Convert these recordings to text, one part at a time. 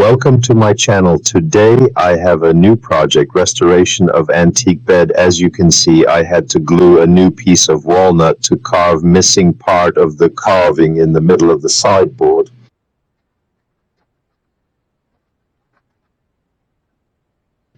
Welcome to my channel. Today I have a new project, restoration of antique bed. As you can see, I had to glue a new piece of walnut to carve missing part of the carving in the middle of the sideboard.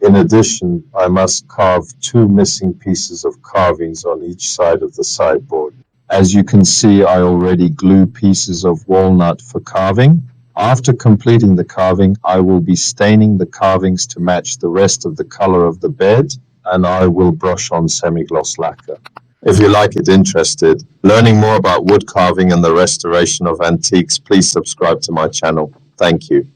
In addition, I must carve two missing pieces of carvings on each side of the sideboard. As you can see, I already glue pieces of walnut for carving. After completing the carving, I will be staining the carvings to match the rest of the color of the bed, and I will brush on semi-gloss lacquer. If you like it, interested, learning more about wood carving and the restoration of antiques, please subscribe to my channel. Thank you.